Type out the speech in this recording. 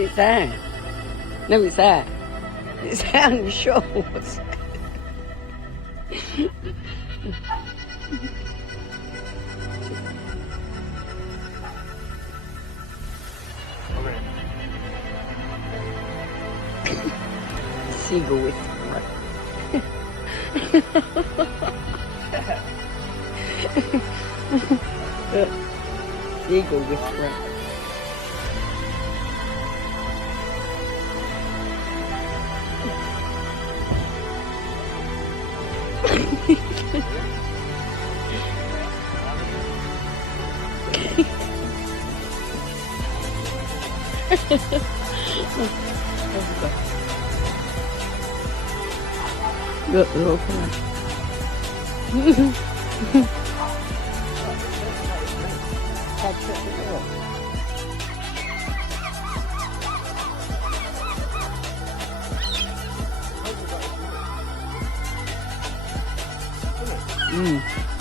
It's there. No, it's there. It's there on your shorts. Seagull with Seagull with Look, look, look. Mm.